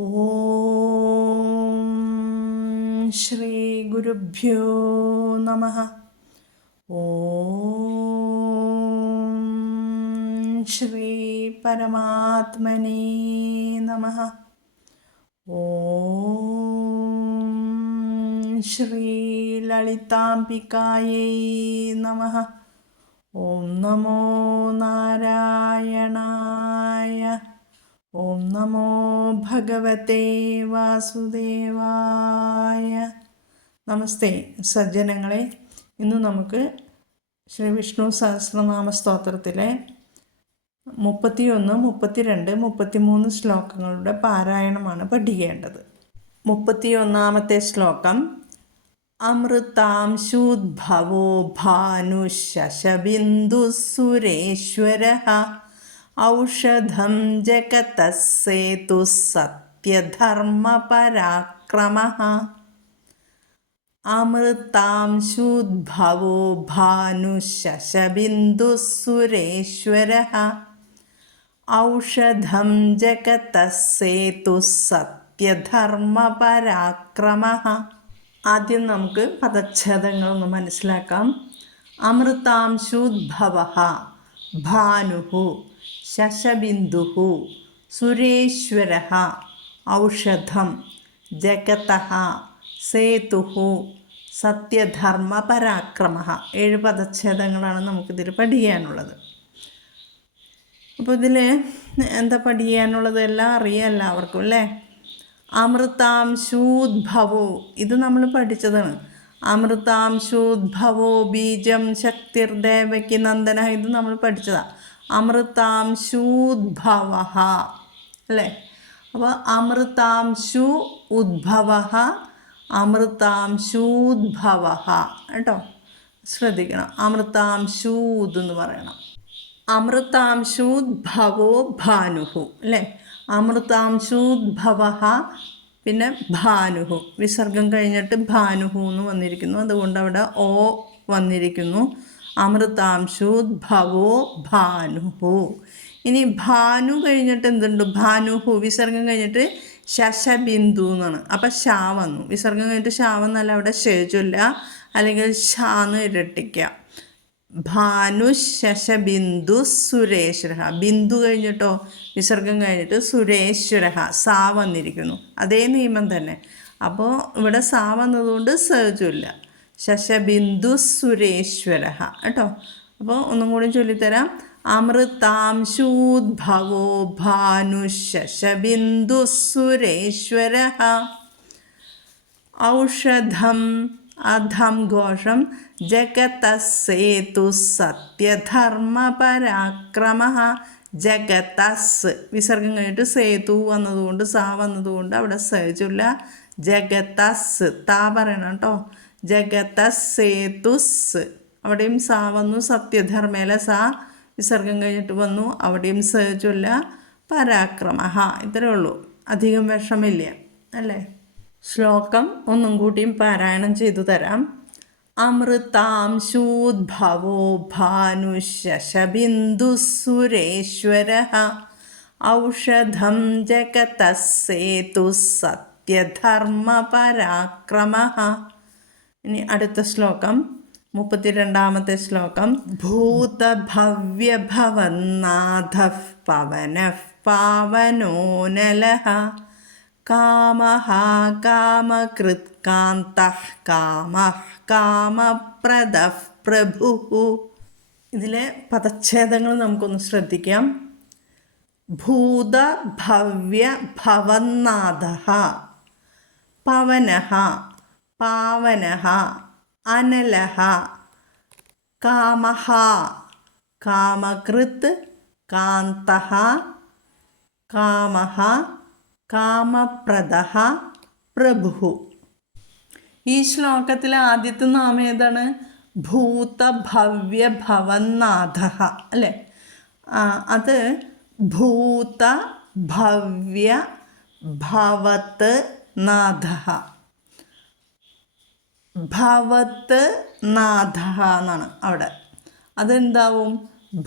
ഓം ശ്രീ ഗുരുഭ്യോ നമഃ. ഓം ശ്രീ പരമാത്മനേ നമഃ. ഓം ശ്രീ ലളിതാംബികായൈ നമഃ. ഓം നമോ നാരായണായ. ഓം നമോ ഭഗവതേ വാസുദേവായ. നമസ്തേ സജ്ജനങ്ങളെ, ഇന്ന് നമുക്ക് ശ്രീ വിഷ്ണു സഹസ്രനാമ സ്തോത്രത്തിലെ 31, 32, 33 ശ്ലോകങ്ങളുടെ പാരായണമാണ് പഠിക്കേണ്ടത്. 31-ാമത്തെ ശ്ലോകം. അമൃതാംശൂദ്ഭവോ ഭാനുശശബിന്ദു സുരേശ്വരഃ ഔഷധം ജഗതസ്സേതു സത്യധർമ്മപരാക്രമഃ. അമൃതാംശൂദ്ഭവോ ഭാനുശശബിന്ദു സുരേശ്വരഃ ഔഷധം ജഗതസ്സേതു സത്യധർമ്മപരാക്രമഃ. ആദ്യം നമുക്ക് പദച്ഛേദങ്ങളൊന്ന് മനസ്സിലാക്കാം. അമൃതാംശൂദ്ഭവഃ ഭാനുഃ ശശബിന്ദുഃ സുരേശ്വരഃ ഔഷധം ജഗതഃ സേതുഃ സത്യധർമ്മപരാക്രമഃ. 7 പദച്ഛേദങ്ങളാണ് നമുക്കിതിൽ പഠിക്കാനുള്ളത്. അപ്പോൾ ഇതിൽ എന്താ പഠിക്കാനുള്ളത് എല്ലാം അറിയാം എല്ലാവർക്കും അല്ലേ. അമൃതാംശൂദ്ഭവോ, ഇത് നമ്മൾ പഠിച്ചതാണ്. അമൃതാംശൂദ്ഭവോ ബീജം ശക്തിർദേവകി നന്ദന, ഇത് നമ്മൾ പഠിച്ചതാണ്. അമൃതാംശൂദ്ഭവഃ അല്ലേ. അപ്പോൾ അമൃതാംശു ഉദ്ഭവഃ, അമൃതാംശൂദ്ഭവഃ കേട്ടോ, ശ്രദ്ധിക്കണം. അമൃതാംശൂദ് എന്ന് പറയണം. അമൃതാംശൂദ്ഭവോ ഭാനുഃ അല്ലേ. അമൃതാംശൂദ്ഭവഃ, പിന്നെ ഭാനുഃ, വിസർഗം കഴിഞ്ഞിട്ട് ഭാനുഃ എന്ന് വന്നിരിക്കുന്നു, അതുകൊണ്ട് അവിടെ ഓ വന്നിരിക്കുന്നു. അമൃതാംശൂദ്ഭവോ ഭാനുഃ. ഇനി ഭാനു കഴിഞ്ഞിട്ട് എന്തുണ്ട്? ഭാനുഃ വിസർഗം കഴിഞ്ഞിട്ട് ശശബിന്ദു എന്നാണ്. അപ്പം ഷാ വന്നു. വിസർഗം കഴിഞ്ഞിട്ട് ഷാ വന്നല്ല, അവിടെ ഷേജുല്ല, അല്ലെങ്കിൽ ഷാന്ന് ഇരട്ടിക്കുക. ഭാനു ശശബിന്ദു സുരേശ്വരഃ. ബിന്ദു കഴിഞ്ഞിട്ടോ വിസർഗം കഴിഞ്ഞിട്ട് സുരേശ്വരഃ സാ വന്നിരിക്കുന്നു. അതേ നിയമം തന്നെ. അപ്പോൾ ഇവിടെ സാ വന്നതുകൊണ്ട് സേജുല്ല. ശശബിന്ദു സുരേശ്വരഃ കേട്ടോ. അപ്പോൾ ഒന്നും കൂടി ചൊല്ലിത്തരാം. അമൃതാംശൂദ്ഭവോ ഭാനു ശശബിന്ദു സുരേശ്വരഃ ഔഷധം അധം ഘോഷം ജഗതസ്സേതു സത്യധർമ്മപരാക്രമഃ. ജഗതസ് വിസർഗം കഴിഞ്ഞിട്ട് സേതു വന്നതുകൊണ്ട് സാ വന്നതുകൊണ്ട് അവിടെ സേജുല്ല. ജഗതസ് താ പറയണം കേട്ടോ. ജഗതസ്സേതുസ്, അവിടെയും സാ വന്നു. സത്യധർമ്മേല സാ വിസർഗം കഴിഞ്ഞിട്ട് വന്നു, അവിടെയും സേജുല്ല. പരാക്രമഃ, ഇത്രയേ ഉള്ളൂ, അധികം വിഷമില്ല അല്ലേ. ശ്ലോകം ഒന്നും കൂട്ടിയും പാരായണം ചെയ്തു തരാം. അമൃതാംശൂദ്ഭവോ ഭാനു ശശബിന്ദു സുരേശ്വരഃ ഔഷധം ജഗതസ്സേതു സത്യധർമ്മപരാക്രമഃ. ഇനി അടുത്ത ശ്ലോകം 32-ാമത്തെ ശ്ലോകം. ഭൂതഭവ്യഭവന്നാഥഃ പവനഃ പാവനോ നലഃ കാമഃ കാമകൃത് കാന്തഃ കാമഃ കാമപ്രദഃ പ്രഭുഃ. ഇതിലെ പദച്ഛേദങ്ങൾ നമുക്കൊന്ന് ശ്രദ്ധിക്കാം. ഭൂതഭവ്യഭവന്നാഥഃ പവനഃ പാവനഃ അനലഃ കാമഃ കാമകൃത് കാന്തഃ കാമഃ കാമപ്രദഃ പ്രഭുഃ. ഈ ശ്ലോകത്തിലെ ആദ്യത്തെ നാമം ഏതാണ്? ഭൂതഭവ്യഭവന്നാഥഃ അല്ലേ. അത് ഭൂതഭവ്യ ഭവത് നാഥഃ. ഭവത് നാഥഃ എന്നാണ് അവിടെ. അതെന്താവും?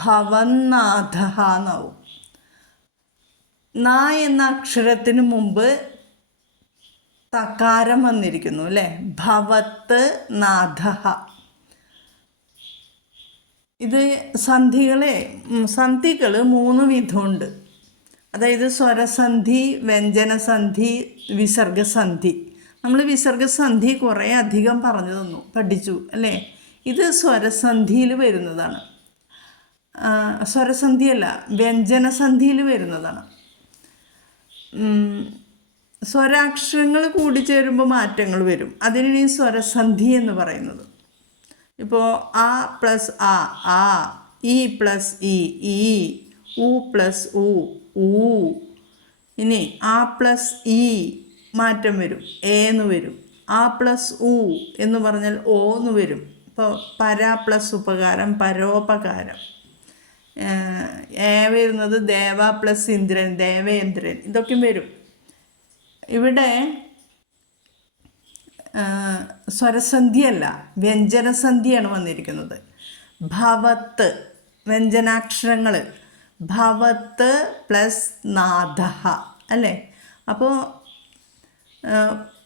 ഭവന്നാഥഃ എന്നാവും. ന എന്ന അക്ഷരത്തിന് മുമ്പ് തകാരം വന്നിരിക്കുന്നു അല്ലേ. ഭവത്ത് നാഥഃ. ഇത് സന്ധികൾ 3 വിധമുണ്ട്. അതായത് സ്വരസന്ധി, വ്യഞ്ജനസന്ധി, വിസർഗസന്ധി. നമ്മൾ വിസർഗസന്ധി കുറേ അധികം പറഞ്ഞു തന്നു, പഠിച്ചു അല്ലേ. ഇത് സ്വരസന്ധിയിൽ വരുന്നതാണ്. സ്വരസന്ധിയല്ല, വ്യഞ്ജനസന്ധിയിൽ വരുന്നതാണ്. സ്വരാക്ഷരങ്ങൾ കൂടിച്ചേരുമ്പോൾ മാറ്റങ്ങൾ വരും. അതിനാണ് ഈ സ്വരസന്ധി എന്ന് പറയുന്നത്. ഇപ്പോൾ ആ പ്ലസ് ആ, ഇ പ്ലസ് ഈ, ഉ പ്ലസ് ഊ. ഇനി ആ പ്ലസ് ഈ മാറ്റം വരും, എന്ന് വരും. ആ പ്ലസ് ഉ എന്ന് പറഞ്ഞാൽ ഓ എന്ന് വരും. ഇപ്പോൾ പര പ്ലസ് ഉപകാരം, പരോപകാരം. വരുന്നത് ദേവ പ്ലസ് ഇന്ദ്രൻ, ദേവേന്ദ്രൻ. ഇതൊക്കെ വരും. ഇവിടെ സ്വരസന്ധിയല്ല, വ്യഞ്ജനസന്ധിയാണ് വന്നിരിക്കുന്നത്. ഭവത്ത്, വ്യഞ്ജനാക്ഷരങ്ങൾ ഭവത്ത് പ്ലസ് നാഥഃ അല്ലേ. അപ്പോൾ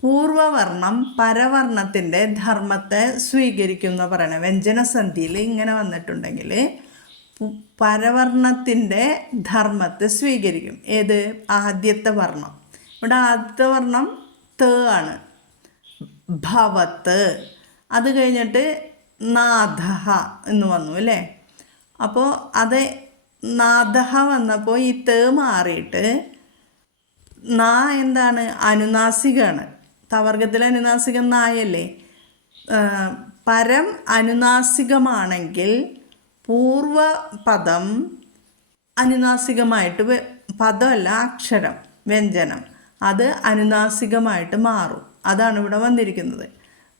പൂർവവർണം പരവർണത്തിൻ്റെ ധർമ്മത്തെ സ്വീകരിക്കും എന്ന് പറയണേ. വ്യഞ്ജനസന്ധിയിൽ ഇങ്ങനെ വന്നിട്ടുണ്ടെങ്കിൽ പരവർണത്തിൻ്റെ ധർമ്മത്തെ സ്വീകരിക്കും. ഏത്? ആദ്യത്തെ വർണ്ണം. ഇവിടെ ആദ്യത്തെ വർണ്ണം ത ആണ്, ഭവത്ത്. അത് കഴിഞ്ഞിട്ട് നാഥഃ എന്ന് വന്നു അല്ലേ. അപ്പോൾ അത് നാഥഃ വന്നപ്പോൾ ഈ ത മാറിയിട്ട് നാ എന്താണ്? അനുനാസികമാണ്. തവർഗത്തിലെ അനുനാസികം നായല്ലേ. പരം അനുനാസികമാണെങ്കിൽ പൂർവപദം അനുനാസികമായിട്ട്, പദമല്ല അക്ഷരം, വ്യഞ്ജനം, അത് അനുനാസികമായിട്ട് മാറും. അതാണ് ഇവിടെ വന്നിരിക്കുന്നത്.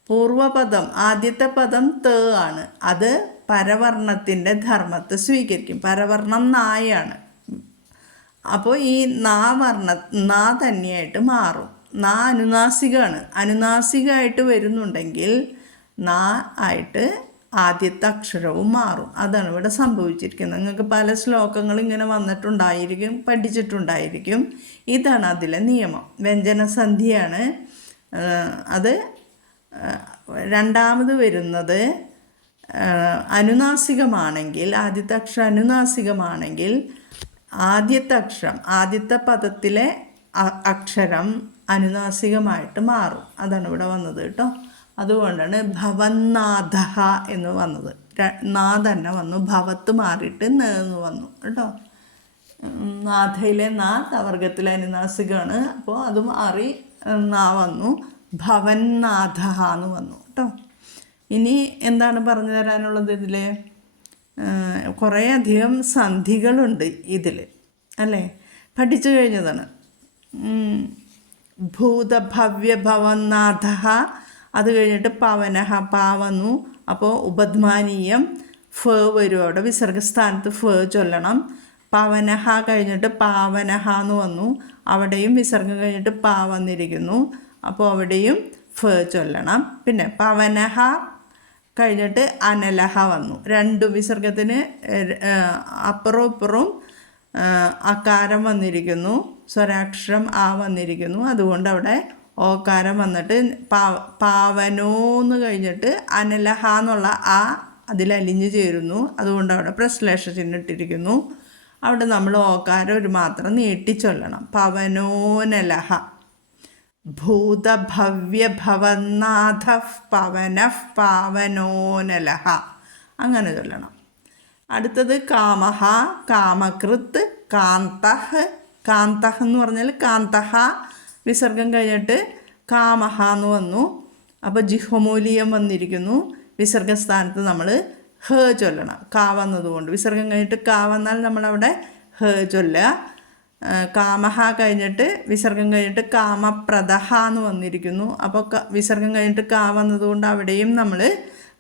പൂർവപദം, ആദ്യത്തെ പദം ത ആണ്. അത് പരവർണത്തിൻ്റെ ധർമ്മത്തെ സ്വീകരിക്കും. പരവർണം നായാണ്. അപ്പോൾ ഈ നാ തന്നെയായിട്ട് മാറും. നാ അനുനാസികമാണ്. അനുനാസികമായിട്ട് വരുന്നുണ്ടെങ്കിൽ നാ ആയിട്ട് ആദ്യത്തെ അക്ഷരവും മാറും. അതാണ് ഇവിടെ സംഭവിച്ചിരിക്കുന്നത്. നിങ്ങൾക്ക് പല ശ്ലോകങ്ങൾ ഇങ്ങനെ വന്നിട്ടുണ്ടായിരിക്കും, പഠിച്ചിട്ടുണ്ടായിരിക്കും. ഇതാണ് അതിലെ നിയമം. വ്യഞ്ജനസന്ധിയാണ് അത്. രണ്ടാമത് വരുന്നത് അനുനാസികമാണെങ്കിൽ, ആദ്യത്തെ അക്ഷരം അനുനാസികമാണെങ്കിൽ ആദ്യത്തെ അക്ഷരം, ആദ്യത്തെ പദത്തിലെ അക്ഷരം അനുനാസികമായിട്ട് മാറും. അതാണ് ഇവിടെ വന്നത് കേട്ടോ. അതുകൊണ്ടാണ് ഭവന്നാഥഃ എന്ന് വന്നത്. നാ തന്നെ വന്നു, ഭവത്ത് മാറിയിട്ട് എന്ന് വന്നു കേട്ടോ. നാഥയിലെ നാ തവർഗത്തിലെ അനുനാസികമാണ്. അപ്പോൾ അത് മാറി നാ വന്നു, ഭവന്നാഥഃ എന്ന് വന്നു കേട്ടോ. ഇനി എന്താണ് പറഞ്ഞു തരാനുള്ളത്? ഇതിൽ കുറേ അധികം സന്ധികളുണ്ട് ഇതിൽ അല്ലേ. പഠിച്ചു കഴിഞ്ഞതാണ്. ഭൂതഭവ്യ ഭവന്നാഥഃ, അത് കഴിഞ്ഞിട്ട് പവനഃ, പാ വന്നു. അപ്പോൾ ഉപധ്മാനീയം ഫ വരും. അവിടെ വിസർഗസ്ഥാനത്ത് ഫ ചൊല്ലണം. പവനഃ കഴിഞ്ഞിട്ട് പാവനഃ എന്ന് വന്നു. അവിടെയും വിസർഗം കഴിഞ്ഞിട്ട് പാ വന്നിരിക്കുന്നു. അപ്പോൾ അവിടെയും ഫ ചൊല്ലണം. പിന്നെ പവനഃ കഴിഞ്ഞിട്ട് അനലഹ വന്നു. രണ്ടു വിസർഗത്തിന് അപ്പുറവും ഇപ്പുറവും അകാരം വന്നിരിക്കുന്നു. സ്വരാക്ഷരം ആ വന്നിരിക്കുന്നു. അതുകൊണ്ട് അവിടെ ഓകാരം വന്നിട്ട് പാവനോന്ന് കഴിഞ്ഞിട്ട് അനലഹ എന്നുള്ള ആ അതിലലിഞ്ഞു ചേരുന്നു. അതുകൊണ്ട് അവിടെ പ്രശ്ലേഷ ചിഹ്നം ഇട്ടിരിക്കുന്നു. അവിടെ നമ്മൾ ഓകാരം ഒരു മാത്രം നീട്ടിച്ചൊല്ലണം. പവനോനലഹ. ഭൂതഭവ്യ ഭവന്നാഥ പവനഃ പാവനോനലഹ, അങ്ങനെ ചൊല്ലണം. അടുത്തത് കാമഹ, കാമകൃത്ത്, കാന്തഃ. കാന്തഃ എന്ന് പറഞ്ഞാൽ കാന്തഃ വിസർഗം കഴിഞ്ഞിട്ട് കാമഹ എന്ന് വന്നു. അപ്പോൾ ജിഹ്വമൂലീയം വന്നിരിക്കുന്നു. വിസർഗസ്ഥാനത്ത് നമ്മൾ ഹ ചൊല്ലണം. കാ വന്നതുകൊണ്ട് വിസർഗം കഴിഞ്ഞിട്ട് കാ വന്നാൽ നമ്മളവിടെ ഹ ചൊല്ലുക. കാമഹ കഴിഞ്ഞിട്ട് വിസർഗം കഴിഞ്ഞിട്ട് കാമപ്രദഹ എന്ന് വന്നിരിക്കുന്നു. അപ്പോൾ വിസർഗം കഴിഞ്ഞിട്ട് കാ വന്നതുകൊണ്ട് അവിടെയും നമ്മൾ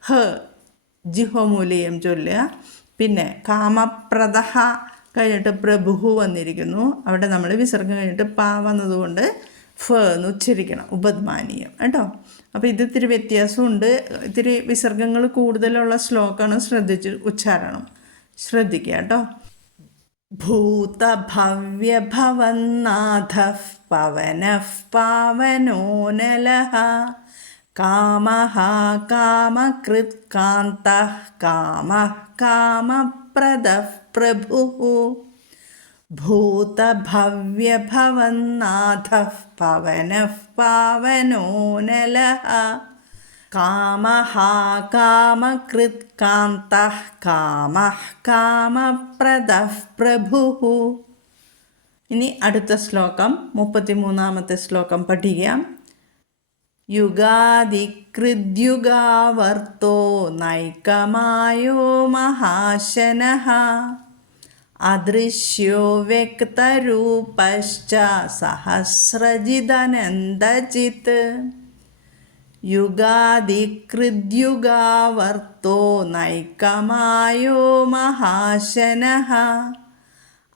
ഹ ജിഹ്വമൂലീയം ചൊല്ലുക. പിന്നെ കാമപ്രദഹ കഴിഞ്ഞിട്ട് പ്രഭുഹു വന്നിരിക്കുന്നു. അവിടെ നമ്മൾ വിസർഗം കഴിഞ്ഞിട്ട് പാ വന്നതുകൊണ്ട് ഫ എന്ന് ഉച്ചരിക്കണം, ഉപധ്മാനീയം കേട്ടോ. അപ്പോൾ ഇത് ഇത്തിരി വ്യത്യാസമുണ്ട്. ഇത്തിരി വിസർഗങ്ങൾ കൂടുതലുള്ള ശ്ലോകമാണ്. ശ്രദ്ധിച്ച് ഉച്ചാരണം ശ്രദ്ധിക്കുക കേട്ടോ. ഭൂതഭവ്യഭവന്നാഥഃ പവനഃ പാവനോ നലഃ കാമഃ കാമകൃത് കാന്തഃ കാമഃ കാമപ്രദഃ പ്രഭുഃ ഭൂതഭവ്യഭവന്നാഥഃ പവനഃ പാവനോ നലഃ കാമഃ കാമകൃത് കാന്തഃ കാമഃ കാമപ്രദഃ പ്രഭുഃ. ഇനി അടുത്ത ശ്ലോകം 33-ാമത്തെ ശ്ലോകം പഠിക്കാം. യുഗാദികൃദ്യുഗാവർത്തോ നൈകമായോ മഹാശനഃ അദൃശ്യോ വ്യക്തരൂപശ്ച സഹസ്രജിദനന്ദജിത്. യുഗാദികൃദ്യുഗാവർത്തോ നൈകമായോ മഹാശനഃ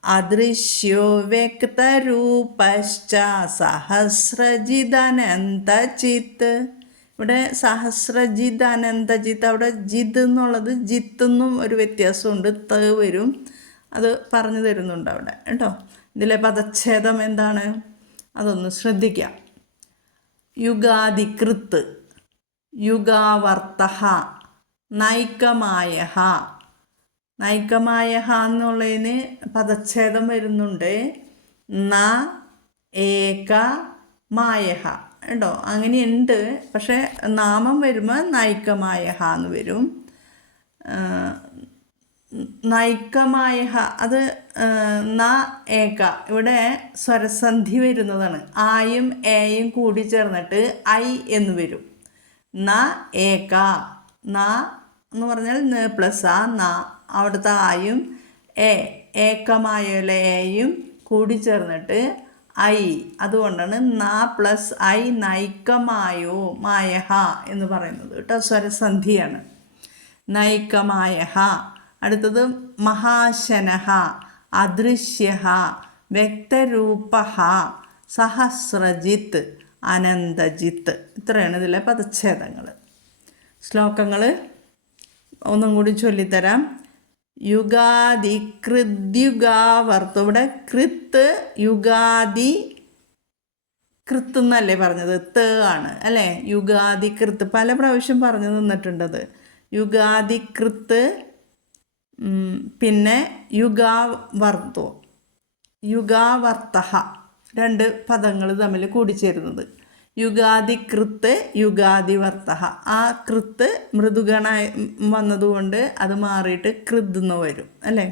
അദൃശ്യോ വ്യക്തരൂപശ്ച സഹസ്രജിദനന്ദജിത്. ഇവിടെ സഹസ്രജിത് അനന്തജിത്ത്, അവിടെ ജിത് എന്നുള്ളത് ജിത്തെന്നും ഒരു വ്യത്യാസമുണ്ട്, ത വരും. അത് പറഞ്ഞു തരുന്നുണ്ട് അവിടെ കേട്ടോ. ഇതിലെ പദച്ഛേദം എന്താണ് അതൊന്ന് ശ്രദ്ധിക്കാം. യുഗാദികൃത്ത്, യുഗാവർത്തഃ, നൈകമായഃ. നൈകമായഃ എന്നുള്ളതിന് പദച്ഛേദം വരുന്നുണ്ട്. ന ഏക മായഃ കേട്ടോ, അങ്ങനെയുണ്ട്. പക്ഷേ നാമം വരുമ്പോൾ നൈകമായഃ എന്ന് വരും. നൈകമായഃ അത് ന ഏക, ഇവിടെ സ്വരസന്ധി വരുന്നതാണ്. ആയും ഏയും കൂടി ചേർന്നിട്ട് ഐ എന്ന് വരും. ന ഏക, ന എന്ന് പറഞ്ഞാൽ ന പ്ലസ് ആ ന, അവിടുത്തെ ആയും ഏകമായയിലെ ഏയും കൂടി ചേർന്നിട്ട് ഐ, അതുകൊണ്ടാണ് ന പ്ലസ് ഐ നൈകമായോ മായഹ എന്ന് പറയുന്നത് കേട്ടോ. സ്വരസന്ധിയാണ് നൈകമായഹ. അടുത്തത് മഹാശനഃ, അദൃശ്യഃ, വ്യക്തരൂപഃ, സഹസ്രജിത്ത്, അനന്തജിത്ത്. ഇത്രയാണ് ഇതിലെ പദച്ഛേദങ്ങൾ. ശ്ലോകങ്ങൾ ഒന്നും കൂടി ചൊല്ലിത്തരാം. യുഗാദികൃദ്യുഗാവർത്തോ, ഇവിടെ കൃത്ത് യുഗാദി കൃത്ത് എന്നല്ലേ പറഞ്ഞത്, ത ആണ് അല്ലേ. യുഗാദികൃത്ത് പല പ്രാവശ്യം പറഞ്ഞു തന്നിട്ടുണ്ടത്. യുഗാദികൃത്ത്, പിന്നെ യുഗാവർത്തോ, യുഗാവർത്തഃ, രണ്ട് പദങ്ങൾ തമ്മിൽ കൂടിച്ചേരുന്നത്. യുഗാദികൃത്ത് യുഗാദിവർത്തഃ. ആ കൃത്ത് മൃദുഗണ വന്നതുകൊണ്ട് അത് മാറിയിട്ട് കൃദ് എന്ന് വരും അല്ലേ.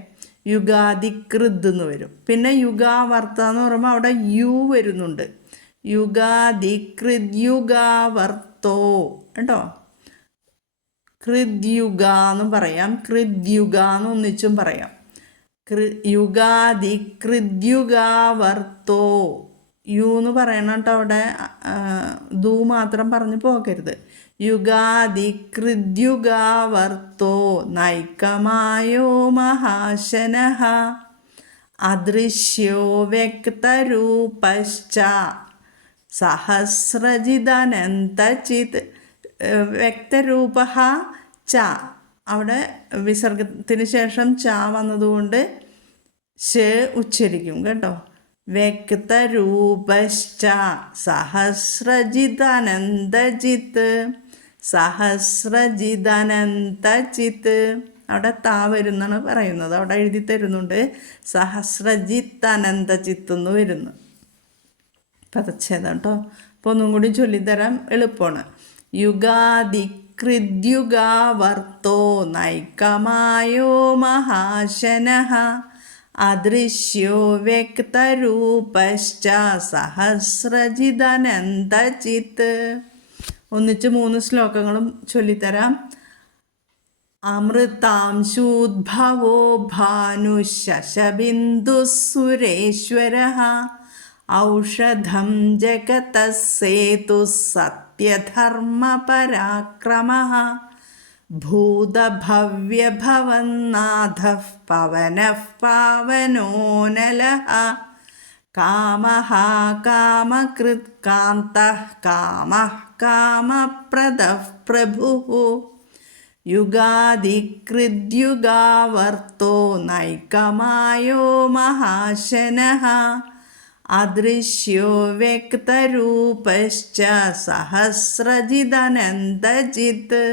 യുഗാദികൃദ് എന്ന് വരും. പിന്നെ യുഗാവർത്ത എന്ന് പറയുമ്പോൾ അവിടെ യു വരുന്നുണ്ട്. യുഗാദികൃദ്യുഗാവർത്തോ കേട്ടോ. കൃദ്യുഗ എന്നും പറയാം, കൃദ്യുഗ എന്ന് ഒന്നിച്ചും പറയാം. യുഗാദികൃദ്യുഗാവർത്തോ, യു എന്ന് പറയണം കേട്ടോ. അവിടെ ദൂ മാത്രം പറഞ്ഞു പോകരുത്. യുഗാദികൃദ്യുഗാവർത്തോ നൈകമായോ മഹാശനഃ അദൃശ്യോ വ്യക്തരൂപശ്ച സഹസ്രജിദനന്തജിത്. വ്യക്തരൂപഃ ച, അവിടെ വിസർഗത്തിന് ശേഷം ച വന്നതുകൊണ്ട് ശ ഉച്ചരിക്കും കേട്ടോ. വ്യക്തരൂപശ്ച സഹസ്രജിദനന്തജിത്ത്, സഹസ്രജിദനന്തജിത്ത്. അവിടെ താ വരുന്നാണ് പറയുന്നത്, അവിടെ എഴുതി തരുന്നുണ്ട്. സഹസ്രജിത്ത് അനന്തജിത്ത് എന്ന് വരുന്നു പദച്ഛേദം കേട്ടോ. അപ്പോൾ ഒന്നും കൂടി ചൊല്ലിത്തരാം, എളുപ്പമാണ്. യുഗാദികൃദ്യുഗാവർത്തോ നൈകമായോ മഹാശനഃ അദൃശ്യോ വ്യക്തരൂപശ്ച സഹസ്രജിദനന്തജിത്ത്. ഒന്നിച്ച് 3 ശ്ലോകങ്ങളും ചൊല്ലിത്തരാം. അമൃതാംശൂദ്ഭവോ ഭാനുശശബിന്ദുസുരേശ്വരഃ ഔഷധം ജഗതഃ സേതുഃ സത്യധർമ്മപരാക്രമഃ ഭൂതഭവ്യഭവന്നാഥഃ പവനഃ പാവനോ നലഃ കാമഃ കാമകൃത് കാന്തഃ കാമഃ കാമപ്രദഃ പ്രഭുഃ യുഗാധികൃദ്യുഗാവർത്തോ നൈകമായോ മഹാശനഃ അദൃശ്യോ വ്യക്തരൂപശ്ച സഹസ്രജിദനന്തജിത്.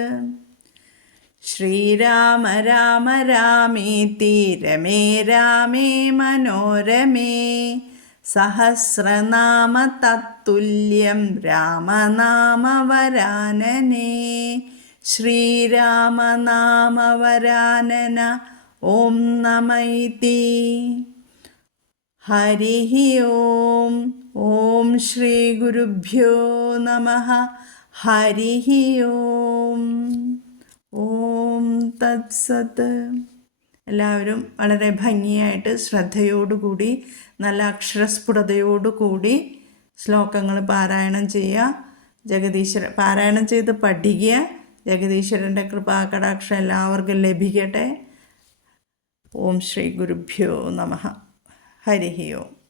ശ്രീരാമ രാമ രാമേതി രമേ രാമേ മനോരമേ സഹസ്രനാമ തത്തുല്യം രാമനാമവരാനനേ. ശ്രീരാമനാമവരാനന ഓം നമ ഇതി. ഹരി ഓം. ഓം ശ്രീ ഗുരുഭ്യോ നമഃ. ഹരി ഓം. ഓം തത്സത്. എല്ലാവരും വളരെ ഭംഗിയായിട്ട് ശ്രദ്ധയോടുകൂടി നല്ല അക്ഷരസ്ഫുടതയോടുകൂടി ശ്ലോകങ്ങൾ പാരായണം ചെയ്യുക. പാരായണം ചെയ്ത് പഠിക്കുക. ജഗദീശ്വരൻ്റെ കൃപാകടാക്ഷം എല്ലാവർക്കും ലഭിക്കട്ടെ. ഓം ശ്രീ ഗുരുഭ്യോ നമഃ. ഹരി ഓം.